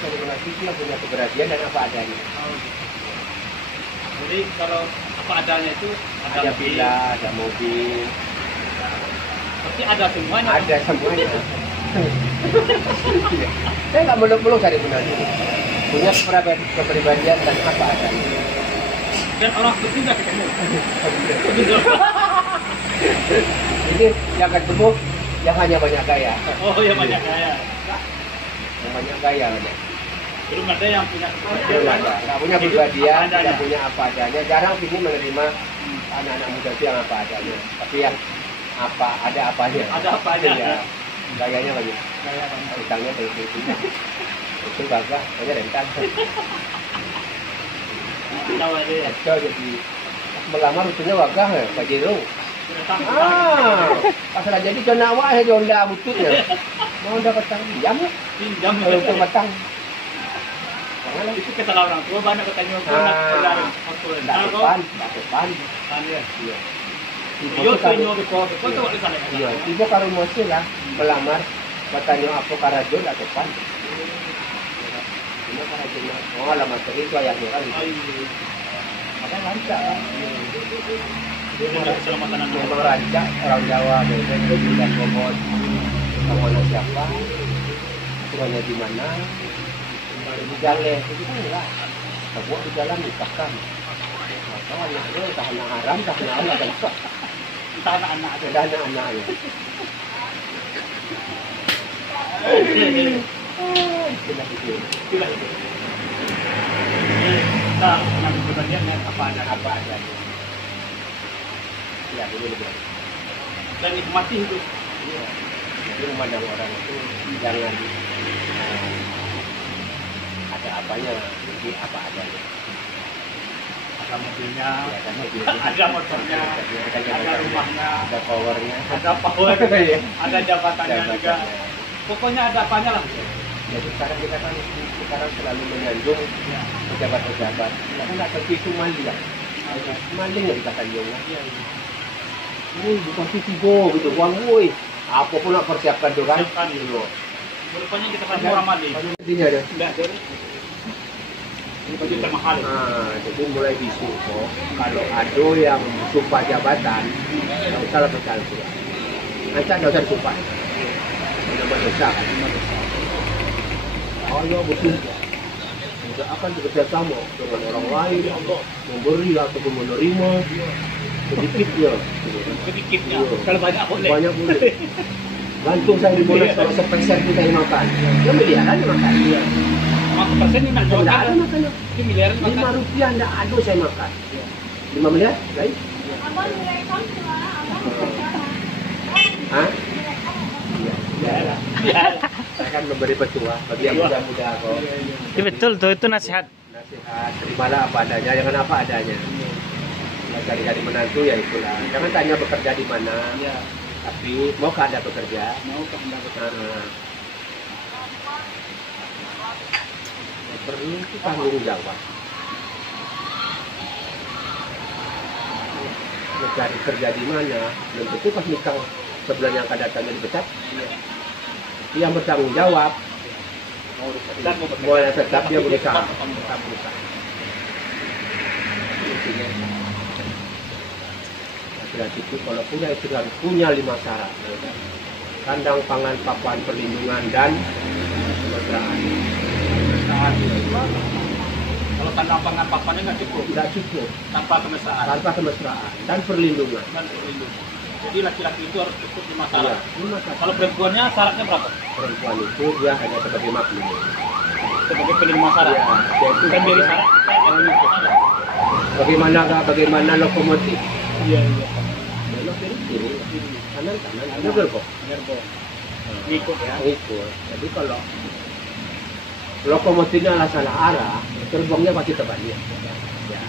cari menantu itu yang punya keberanian dan apa adanya. Oh. Jadi kalau apa adanya itu Ada villa, ada mobil, pasti ada semuanya. ada semuanya. Saya nggak muluk-muluk cari menantu. Punya kepribadian dan apa adanya. Dan orang itu juga ketemu. Ini yang ketemu yang hanya banyak gaya. Oh ya banyak kaya. Yang banyak gaya aja. Belum ada yang punya Belum ada. Nggak punya kepribadian, Apa adanya. tidak punya apa adanya. Jarang sini menerima anak-anak muda itu yang apa adanya. Tapi yang ada apanya. Ada apanya. Ya, gayanya banyak. Kaya banyak. Utangnya dari itu. Itu gagah, hanya rentan. Tahu aja ya. Itu jadi melamar rutenya wagah ya, Pak Jero. Sudah tahu. Pas lah jadi kena awak ya jonda bututnya. Mau dapat pinjam ya? Pinjam. Kalau untuk batang. Jangan Itu kata orang tua banyak katanya Ah. tidak depan. ya. Iya. Yo tuh di kota itu ada sana. Iya, ibu kalau masih lah melamar bertanya apa karajon atau pan. Ini karajonnya. Oh, lama sekali itu ayahnya kan. Ada rancak. Keselamatan anak. Memang rancak orang Jawa, biasanya juga bobot. Kamu anak siapa? Tuanya di mana? Di jalan, itu kan enggak. Kamu di jalan nikahkan. Atau anaknya entah anak haram, entah anak Allah dan Kita anak-anak aja. ada anak-anaknya. Itulah itu. Itulah itu. Kita mengambil keberanian dengan apa ada. Apa adanya. Ya, ini lebih. Dan nikmati hidup. Iya. Jadi memandang orang itu jangan ada apanya, jadi apa adanya. Ada mobilnya, Ya, ada mobilnya, ada motornya, ada rumahnya, ada powernya, ada power, ada jabatannya juga. Pokoknya ada apanya lah. Jadi sekarang kita kan sekarang selalu menyanjung pejabat-pejabat. Kita kan nggak tertipu maling ya. Maling ya dikatakan juga. Ini bukan tipu gitu, uang woi. Apapun nak persiapkan tuh kan. Siapkan dulu. Rupanya kita kan orang maling. Intinya ada. Enggak ada. Ini baju termahal. Nah, jadi mulai bisu kok. Kalau ada yang sumpah jabatan, nggak usah lah percaya pula. Nanti nggak usah sumpah. Nama dosa kan. Allah bersumpah. Tidak akan bekerja sama dengan orang lain, memberi ataupun menerima sedikitnya. Sedikitnya. Iya. Kalau banyak boleh. Banyak boleh. Gantung saya di Monas kalau sepeser kita yang makan. Ya miliaran yang makan. Iya. Maka persen ini nak jual Tidak ada kan? makannya. Ini miliaran makan. 5 rupiah tidak ada saya makan. 5 miliar, baik? Hah? Iya. Ya. Saya kan memberi petua bagi yang muda-muda kok. Itu betul tuh, itu nasihat. Nasihat, terimalah apa adanya, jangan apa adanya. Kalau cari-cari menantu ya itulah. Jangan tanya bekerja di mana, Iya. tapi maukah Anda bekerja? Mau ke pendapat. Perlu itu tanggung jawab. Mencari kerja di mana, belum tentu pas nikah sebulan yang akan datang jadi dipecat. Yang bertanggung jawab, Dan mau mau yang tetap dia berusaha. Tetap berusaha. Laki-laki itu kalau punya istri harus punya 5 syarat. Kandang, pangan, papan, perlindungan, dan kemesraan. Kalau kandang pangan papannya nggak cukup. Tidak cukup Tanpa kemesraan tanpa kemesraan dan perlindungan. dan perlindungan. Jadi laki-laki itu harus cukup 5 Iya, syarat. 5 syarat. Kalau perempuannya syaratnya berapa? Perempuan itu dia hanya sebagai makhluk. Sebagai penerima syarat. Ya, dia itu Kan dari hanya- syarat. Bagaimana lokomotif? Iya iya. Belok kiri, kanan, ada gerbong. Gerbong. Ngikut ya. Ngikut. Jadi kalau lokomotifnya salah arah, gerbongnya pasti terbalik. Ya,